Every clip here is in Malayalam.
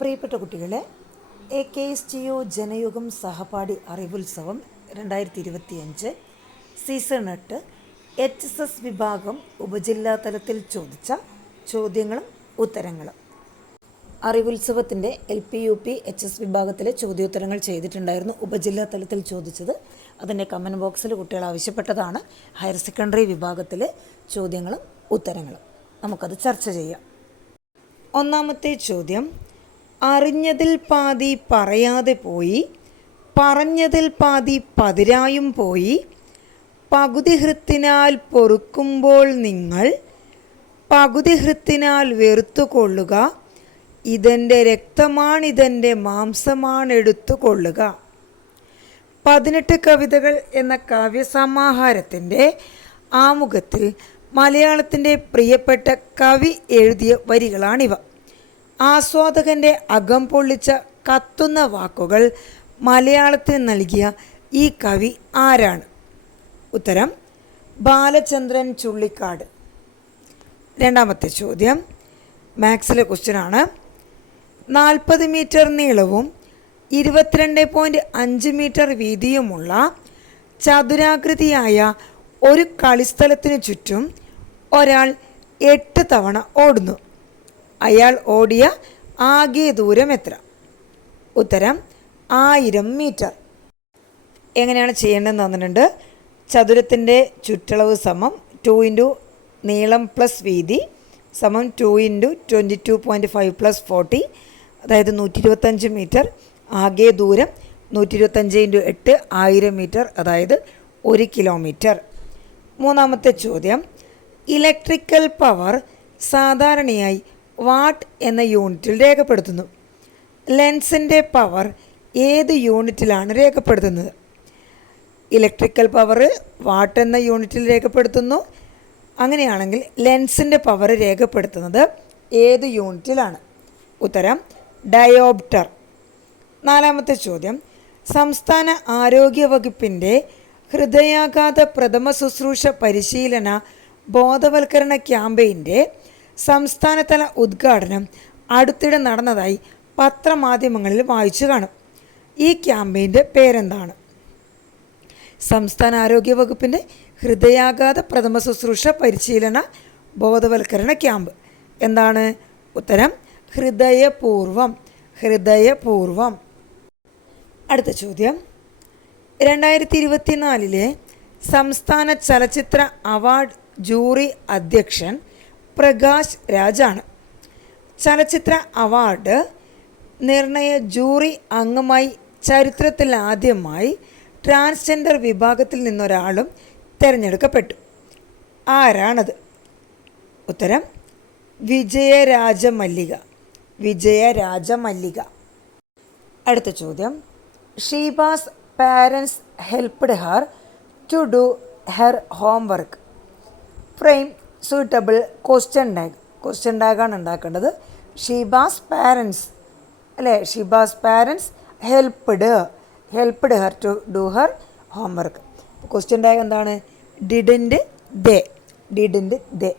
പ്രിയപ്പെട്ട കുട്ടികളെ A K S T O Janayugom സഹപാഠി അറിവുത്സവം രണ്ടായിരത്തി ഇരുപത്തിയഞ്ച് സീസൺ എട്ട് എച്ച് എസ് എസ് വിഭാഗം ഉപജില്ലാ തലത്തിൽ ചോദിച്ച ചോദ്യങ്ങളും ഉത്തരങ്ങളും. അറിവുത്സവത്തിന്റെ L P U P H S വിഭാഗത്തിലെ ചോദ്യോത്തരങ്ങൾ ചെയ്തിട്ടുണ്ടായിരുന്നു ഉപജില്ലാ തലത്തിൽ ചോദിച്ചത്. അതിന്റെ കമന്റ് ബോക്സിൽ കുട്ടികൾ ആവശ്യപ്പെട്ടതാണ് ഹയർ സെക്കൻഡറി വിഭാഗത്തിലെ ചോദ്യങ്ങളും ഉത്തരങ്ങളും. നമുക്കത് ചർച്ച ചെയ്യാം. ഒന്നാമത്തെ ചോദ്യം അറിഞ്ഞതിൽ പാതി പറയാതെ പോയി പറഞ്ഞതിൽ പാതി പതിരായും പോയി പകുതി ഹൃത്തിനാൽ പൊറുക്കുമ്പോൾ നിങ്ങൾ പകുതി ഹൃത്തിനാൽ വെറുത്തുകൊള്ളുക ഇതെന്റെ രക്തമാണിതെന്റെ മാംസമാണെടുത്തുകൊള്ളുക. പതിനെട്ട് കവിതകൾ എന്ന കാവ്യസമാഹാരത്തിന്റെ ആമുഖത്തിൽ മലയാളത്തിന്റെ പ്രിയപ്പെട്ട കവി എഴുതിയ വരികളാണിവ. ആസ്വാദകന്റെ അകം പൊള്ളിച്ച കത്തുന്ന വാക്കുകൾ മലയാളത്തിന് നൽകിയ ഈ കവി ആരാണ്? ഉത്തരം ബാലചന്ദ്രൻ ചുള്ളിക്കാട്. രണ്ടാമത്തെ ചോദ്യം മാത്സിലെ ക്വസ്റ്റ്യനാണ്. നാൽപ്പത് മീറ്റർ നീളവും ഇരുപത്തിരണ്ട് പോയിന്റ് അഞ്ച് മീറ്റർ വീതിയുമുള്ള ചതുരാകൃതിയായ ഒരു കളിസ്ഥലത്തിന് ചുറ്റും ഒരാൾ എട്ട് തവണ ഓടുന്നു. അയാൾ ഓടിയ ആകെ ദൂരം എത്ര? ഉത്തരം ആയിരം മീറ്റർ. എങ്ങനെയാണ് ചെയ്യേണ്ടതെന്ന് തന്നിട്ടുണ്ട്. ചതുരത്തിന്റെ ചുറ്റളവ് സമം ടു ഇന്റു നീളം പ്ലസ് വീതി സമം two into twenty two point five plus forty അതായത് നൂറ്റി ഇരുപത്തഞ്ച് മീറ്റർ. ആകെ ദൂരം നൂറ്റി ഇരുപത്തഞ്ച് ഇന്റു എട്ട് ആയിരം മീറ്റർ അതായത് ഒരു കിലോമീറ്റർ. മൂന്നാമത്തെ ചോദ്യം ഇലക്ട്രിക്കൽ പവർ സാധാരണയായി വാട്ട് എന്ന യൂണിറ്റിൽ രേഖപ്പെടുത്തുന്നു. ലെൻസിന്റെ പവർ ഏത് യൂണിറ്റിലാണ് രേഖപ്പെടുത്തുന്നത്? ഇലക്ട്രിക്കൽ പവർ വാട്ട് എന്ന യൂണിറ്റിൽ രേഖപ്പെടുത്തുന്നു. അങ്ങനെയാണെങ്കിൽ ലെൻസിന്റെ പവർ രേഖപ്പെടുത്തുന്നത് ഏത് യൂണിറ്റിലാണ്? ഉത്തരം ഡയോപ്റ്റർ. നാലാമത്തെ ചോദ്യം സംസ്ഥാന ആരോഗ്യ വകുപ്പിന്റെ ഹൃദയാഘാത പ്രഥമ ശുശ്രൂഷ പരിശീലന ബോധവൽക്കരണ ക്യാമ്പയിന്റെ സംസ്ഥാനതല ഉദ്ഘാടനം അടുത്തിടെ നടന്നതായി പത്രമാധ്യമങ്ങളിൽ വായിച്ചു കാണും. ഈ ക്യാമ്പയിന്റെ പേരെന്താണ്? സംസ്ഥാന ആരോഗ്യ വകുപ്പിന്റെ ഹൃദയാഘാത പ്രഥമ ശുശ്രൂഷ പരിശീലന ബോധവൽക്കരണ ക്യാമ്പ്. എന്താണ്? ഉത്തരം ഹൃദയപൂർവം ഹൃദയപൂർവം. അടുത്ത ചോദ്യം. രണ്ടായിരത്തി ഇരുപത്തിനാലിലെ സംസ്ഥാന ചലച്ചിത്ര അവാർഡ് ജൂറി അധ്യക്ഷൻ പ്രകാശ് രാജാണ്. ചലച്ചിത്ര അവാർഡ് നിർണയ ജൂറി അംഗമായി ചരിത്രത്തിൽ ആദ്യമായി ട്രാൻസ്ജെൻഡർ വിഭാഗത്തിൽ നിന്നൊരാളും തിരഞ്ഞെടുക്കപ്പെട്ടു. ആരാണത്? ഉത്തരം വിജയരാജമല്ലിക. വിജയരാജമല്ലിക. അടുത്ത ചോദ്യം Sheeba's parents helped her to do her homework. Frame suitable question tag question ടാഗാണ് ഉണ്ടാക്കേണ്ടത്. ഷീബാസ് പാരൻസ് അല്ലേ? Sheeba's parents helped helped her to do her homework question tag എന്താണ്? ഡിഡിന്റ് ദേ ഡിഡിന്റ് ദേ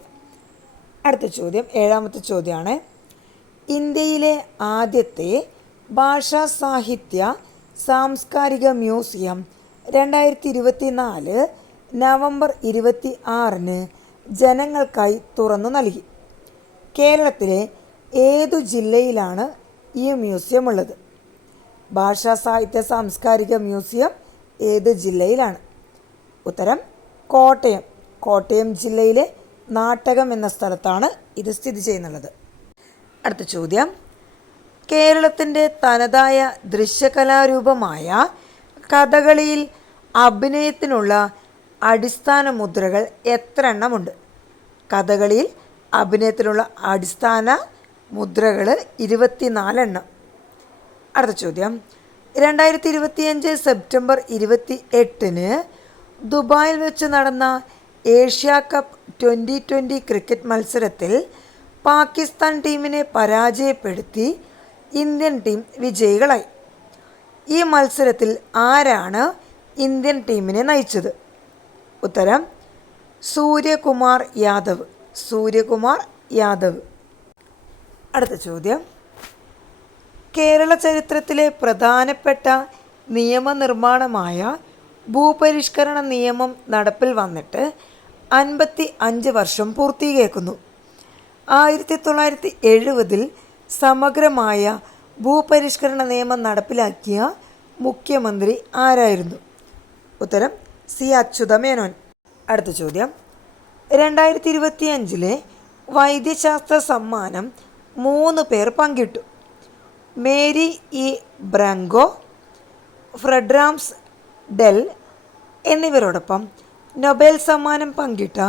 അടുത്ത ചോദ്യം ഏഴാമത്തെ ചോദ്യമാണ്. ഇന്ത്യയിലെ ആദ്യത്തെ ഭാഷാ സാഹിത്യ സാംസ്കാരിക മ്യൂസിയം രണ്ടായിരത്തി ഇരുപത്തി നാല് നവംബർ ഇരുപത്തി ആറിന് ജനങ്ങൾക്കായി തുറന്നു നൽകി. കേരളത്തിലെ ഏതു ജില്ലയിലാണ് ഈ മ്യൂസിയം ഉള്ളത്? ഭാഷാ സാഹിത്യ സാംസ്കാരിക മ്യൂസിയം ഏത് ജില്ലയിലാണ്? ഉത്തരം കോട്ടയം. കോട്ടയം ജില്ലയിലെ നാട്ടകം എന്ന സ്ഥലത്താണ് ഇത് സ്ഥിതി ചെയ്യുന്നുള്ളത്. അടുത്ത ചോദ്യം. കേരളത്തിന്റെ തനതായ ദൃശ്യകലാരൂപമായ കഥകളിയിൽ അഭിനയത്തിനുള്ള അടിസ്ഥാന മുദ്രകൾ എത്ര എണ്ണമുണ്ട് കഥകളിയിൽ അഭിനയത്തിനുള്ള അടിസ്ഥാന മുദ്രകൾ ഇരുപത്തിനാലെണ്ണം. അടുത്ത ചോദ്യം. രണ്ടായിരത്തി ഇരുപത്തിയഞ്ച് സെപ്റ്റംബർ ഇരുപത്തി എട്ടിന് ദുബായിൽ വെച്ച് നടന്ന Asia cup twenty twenty cricket മത്സരത്തിൽ പാകിസ്ഥാൻ ടീമിനെ പരാജയപ്പെടുത്തി ഇന്ത്യൻ ടീം വിജയികളായി. ഈ മത്സരത്തിൽ ആരാണ് ഇന്ത്യൻ ടീമിനെ നയിച്ചത്? ഉത്തരം സൂര്യകുമാർ യാദവ്. സൂര്യകുമാർ യാദവ്. അടുത്ത ചോദ്യം. കേരള ചരിത്രത്തിലെ പ്രധാനപ്പെട്ട നിയമനിർമ്മാണമായ ഭൂപരിഷ്കരണ നിയമം നടപ്പിൽ വന്നിട്ട് അൻപത്തി അഞ്ച് വർഷം പൂർത്തീകരിക്കുന്നു ആയിരത്തി തൊള്ളായിരത്തി എഴുപതിൽ സമഗ്രമായ ഭൂപരിഷ്കരണ നിയമം നടപ്പിലാക്കിയ മുഖ്യമന്ത്രി ആരായിരുന്നു? ഉത്തരം സി അച്യുത മേനോൻ അടുത്ത ചോദ്യം. രണ്ടായിരത്തി ഇരുപത്തി അഞ്ചിലെ വൈദ്യശാസ്ത്ര സമ്മാനം മൂന്ന് പേർ പങ്കിട്ടു. Mary E Brunkow Fred Ramsdell എന്നിവരോടൊപ്പം നൊബേൽ സമ്മാനം പങ്കിട്ട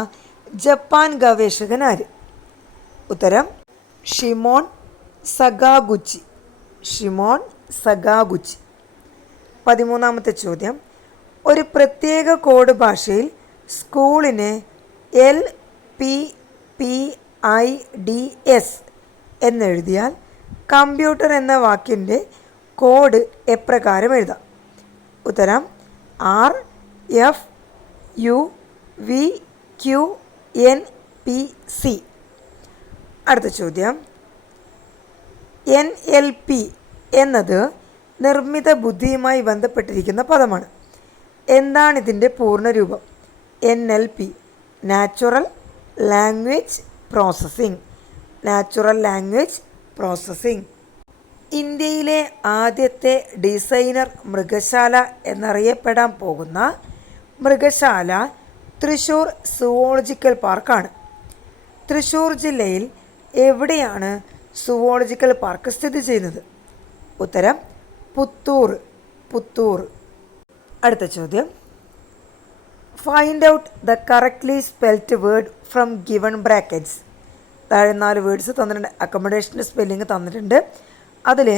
ജപ്പാൻ ഗവേഷകൻ ആര് ഉത്തരം ഷിമോൺ സഗാഗുച്ചി. ഷിമോൺ സഗാഗുച്ചി. പതിമൂന്നാമത്തെ ചോദ്യം. ഒരു പ്രത്യേക കോഡ് ഭാഷയിൽ സ്കൂളിന് L P P I D S എന്നെഴുതിയാൽ computer എന്ന വാക്കിന്റെ കോഡ് എപ്രകാരം എഴുതാം. ഉത്തരം R F U V Q N P C. അടുത്ത ചോദ്യം. എൻ എൽ പി എന്നത് നിർമ്മിത ബുദ്ധിയുമായി ബന്ധപ്പെട്ടിരിക്കുന്ന പദമാണ്. എന്താണ് ഇതിന്റെ പൂർണരൂപം? N L P natural language processing. Natural language processing. ഇന്ത്യയിലെ ആദ്യത്തെ ഡിസൈനർ മൃഗശാല എന്നറിയപ്പെടാൻ പോകുന്ന മൃഗശാല തൃശ്ശൂർ സുവോളജിക്കൽ പാർക്കാണ്. തൃശ്ശൂർ ജില്ലയിൽ എവിടെയാണ് സുവോളജിക്കൽ പാർക്ക് സ്ഥിതി ചെയ്യുന്നത്? ഉത്തരം പുത്തൂർ. പുത്തൂർ. അടുത്ത ചോദ്യം. Find out the correctly spelt word from given brackets താഴെ നാല് വേർഡ്സ് തന്നിട്ടുണ്ട്. അക്കോമഡേഷന്റെ സ്പെല്ലിംഗ് തന്നിട്ടുണ്ട്. അതിൽ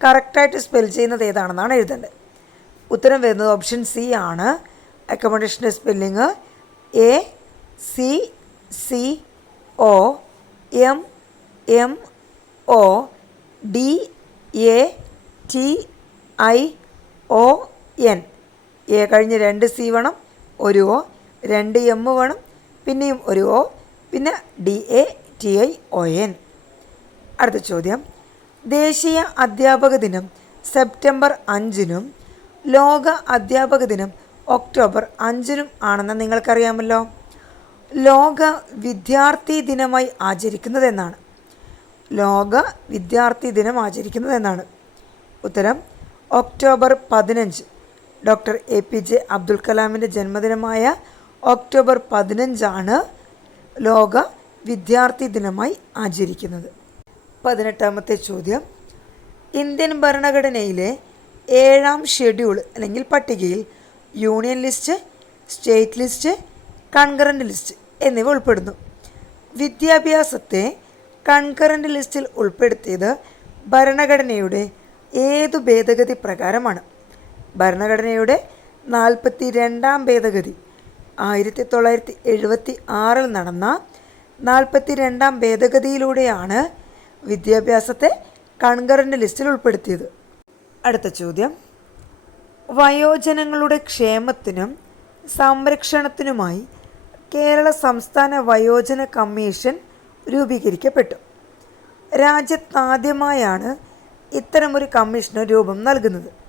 കറക്റ്റായിട്ട് സ്പെൽ ചെയ്യുന്നത് ഏതാണെന്നാണ് എഴുതേണ്ടത്. ഉത്തരം വരുന്നത് ഓപ്ഷൻ സി ആണ്. അക്കോമഡേഷന്റെ spelling A C C O M M O D A T I O N A കഴിഞ്ഞ് രണ്ട് സി വേണം ഒരു ഒ രണ്ട് എം വേണം പിന്നെയും ഒരു ഒ പിന്നെ D A T I O N. അടുത്ത ചോദ്യം. ദേശീയ അധ്യാപക ദിനം സെപ്റ്റംബർ അഞ്ചിനും ലോക അധ്യാപക ദിനം ഒക്ടോബർ അഞ്ചിനും ആണെന്ന് നിങ്ങൾക്കറിയാമല്ലോ. ലോക വിദ്യാർത്ഥി ദിനമായി ആചരിക്കുന്നതെന്നാണ്. ലോക വിദ്യാർത്ഥി ദിനം ആചരിക്കുന്നതെന്നാണ്. ഉത്തരം ഒക്ടോബർ പതിനഞ്ച്. Doctor A P J Abdul കലാമിന്റെ ജന്മദിനമായ ഒക്ടോബർ പതിനഞ്ചാണ് ലോക വിദ്യാർത്ഥി ദിനമായി ആചരിക്കുന്നത്. പതിനെട്ടാമത്തെ ചോദ്യം. ഇന്ത്യൻ ഭരണഘടനയിലെ ഏഴാം ഷെഡ്യൂൾ അല്ലെങ്കിൽ പട്ടികയിൽ union list state list concurrent list എന്നിവ ഉൾപ്പെടുന്നു. വിദ്യാഭ്യാസത്തെ കൺകറന്റ് ലിസ്റ്റിൽ ഉൾപ്പെടുത്തിയത് ഭരണഘടനയുടെ ഏതു ഭേദഗതി പ്രകാരമാണ്? ഭരണഘടനയുടെ നാൽപ്പത്തി രണ്ടാം ഭേദഗതി. ആയിരത്തി തൊള്ളായിരത്തി എഴുപത്തി ആറിൽ നടന്ന നാൽപ്പത്തി രണ്ടാം ഭേദഗതിയിലൂടെയാണ് വിദ്യാഭ്യാസത്തെ കൺകറന്റ് ലിസ്റ്റിൽ ഉൾപ്പെടുത്തിയത്. അടുത്ത ചോദ്യം. വയോജനങ്ങളുടെ ക്ഷേമത്തിനും സംരക്ഷണത്തിനുമായി കേരള സംസ്ഥാന വയോജന കമ്മീഷൻ രൂപീകരിക്കപ്പെട്ടു. രാജ്യത്താദ്യമായാണ് ഇത്തരമൊരു കമ്മീഷന് രൂപം നൽകുന്നത്.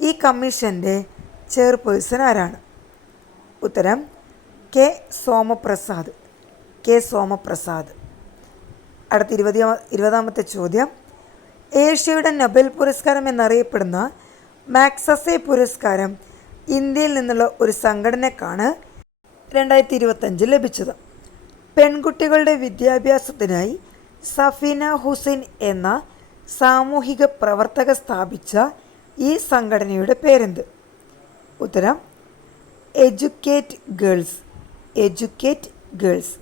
ഈ കമ്മീഷന്റെ ചെയർപേഴ്സൺ ആരാണ്? ഉത്തരം കെ സോമപ്രസാദ്. കെ സോമപ്രസാദ്. അടുത്ത ഇരുപതി ഇരുപതാമത്തെ ചോദ്യം. ഏഷ്യയുടെ നൊബേൽ പുരസ്കാരം എന്നറിയപ്പെടുന്ന മാക്സസെ പുരസ്കാരം ഇന്ത്യയിൽ നിന്നുള്ള ഒരു സംഘടനക്കാണ് രണ്ടായിരത്തി ഇരുപത്തഞ്ചിൽ ലഭിച്ചത്. പെൺകുട്ടികളുടെ വിദ്യാഭ്യാസത്തിനായി സഫീന ഹുസൈൻ എന്ന സാമൂഹിക പ്രവർത്തക സ്ഥാപിച്ച ഈ സംഘടനയുടെ പേരെന്ത്? ഉത്തരം educate girls educate girls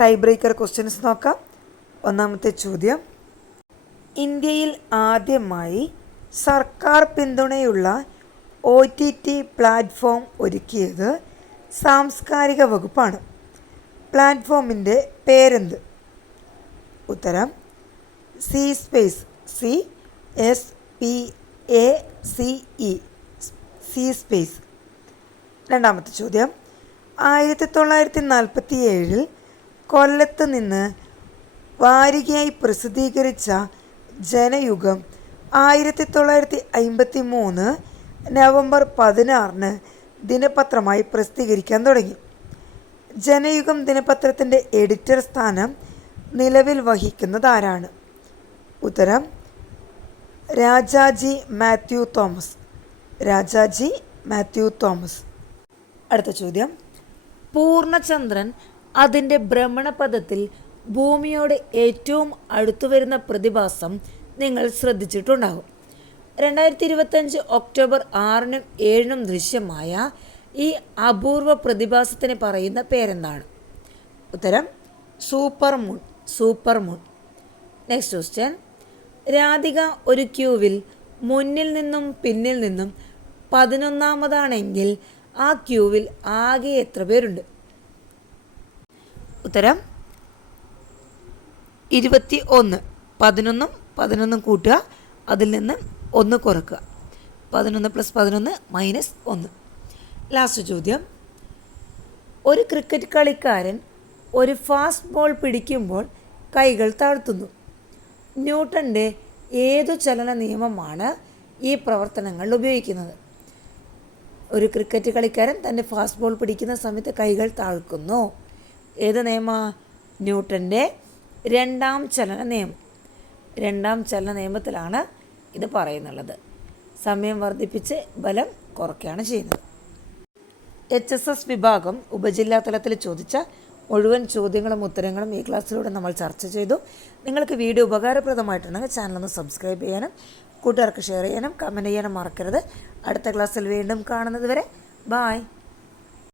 tie breaker questions നോക്കാം. ഒന്നാമത്തെ ചോദ്യം ഇന്ത്യയിൽ ആദ്യമായി സർക്കാർ പിന്തുണയുള്ള ഒ ടി ടി പ്ലാറ്റ്ഫോം ഒരുക്കിയത് സാംസ്കാരിക വകുപ്പാണ്. പ്ലാറ്റ്ഫോമിന്റെ പേരെന്ത്? ഉത്തരം C space C S P A C E C space രണ്ടാമത്തെ ചോദ്യം. ആയിരത്തി തൊള്ളായിരത്തി നാൽപ്പത്തി ഏഴിൽ കൊല്ലത്ത് നിന്ന് വാരികയായി പ്രസിദ്ധീകരിച്ച ജനയുഗം ആയിരത്തി തൊള്ളായിരത്തി അമ്പത്തി മൂന്ന് നവംബർ പതിനാറിന് ദിനപത്രമായി പ്രസിദ്ധീകരിക്കാൻ തുടങ്ങി. ജനയുഗം ദിനപത്രത്തിന്റെ എഡിറ്റർ സ്ഥാനം നിലവിൽ വഹിക്കുന്നതാരാണ് ഉത്തരം രാജാജി മാത്യു തോമസ്. രാജാജി മാത്യു തോമസ്. അടുത്ത ചോദ്യം. പൂർണചന്ദ്രൻ അതിന്റെ ഭ്രമണപഥത്തിൽ ഭൂമിയോട് ഏറ്റവും അടുത്തു വരുന്ന പ്രതിഭാസം നിങ്ങൾ ശ്രദ്ധിച്ചിട്ടുണ്ടാകും. രണ്ടായിരത്തി ഇരുപത്തഞ്ച് ഒക്ടോബർ ആറിനും ഏഴിനും ദൃശ്യമായ ഈ അപൂർവ പ്രതിഭാസത്തിന് പറയുന്ന പേരെന്താണ്? ഉത്തരം super moon super moon next question Radhika ഒരു ക്യൂവിൽ മുന്നിൽ നിന്നും പിന്നിൽ നിന്നും പതിനൊന്നാമതാണെങ്കിൽ ആ ക്യൂവിൽ ആകെ എത്ര പേരുണ്ട്? ഉത്തരം ഇരുപത്തി ഒന്ന് പതിനൊന്നും പതിനൊന്നും കൂട്ടുക. അതിൽ നിന്ന് ഒന്ന് കുറക്കുക. പതിനൊന്ന് പ്ലസ് പതിനൊന്ന് മൈനസ് ഒന്ന്. ലാസ്റ്റ് ചോദ്യം. ഒരു ക്രിക്കറ്റ് കളിക്കാരൻ ഒരു ഫാസ്റ്റ് ബോൾ പിടിക്കുമ്പോൾ കൈകൾ താഴ്ത്തുന്നു. ന്യൂട്ടന്റെ ഏതു ചലന നിയമമാണ് ഈ പ്രവർത്തനങ്ങളിൽ ഉപയോഗിക്കുന്നത്? ഒരു ക്രിക്കറ്റ് കളിക്കാരൻ തന്റെ ഫാസ്റ്റ് ബോൾ പിടിക്കുന്ന സമയത്ത് കൈകൾ താഴ്ക്കുന്നു. ഏത് നിയമ? ന്യൂട്ടന്റെ രണ്ടാം ചലന നിയമം. രണ്ടാം ചലന നിയമത്തിലാണ് ഇത് പറയുന്നുള്ളത്. സമയം വർദ്ധിപ്പിച്ച് ബലം കുറയ്ക്കുകയാണ് ചെയ്യുന്നത്. എച്ച് എസ് എസ് വിഭാഗം ഉപജില്ലാ തലത്തിൽ ചോദിച്ച മുഴുവൻ ചോദ്യങ്ങളും ഉത്തരങ്ങളും ഈ ക്ലാസ്സിലൂടെ നമ്മൾ ചർച്ച ചെയ്തു. നിങ്ങൾക്ക് വീഡിയോ ഉപകാരപ്രദമായിട്ടുണ്ടെങ്കിൽ ചാനലൊന്ന് സബ്സ്ക്രൈബ് ചെയ്യാനും കൂട്ടുകാർക്ക് ഷെയർ ചെയ്യാനും കമന്റ് ചെയ്യാനും മറക്കരുത്. അടുത്ത ക്ലാസ്സിൽ വീണ്ടും കാണുന്നത് വരെ ബായ്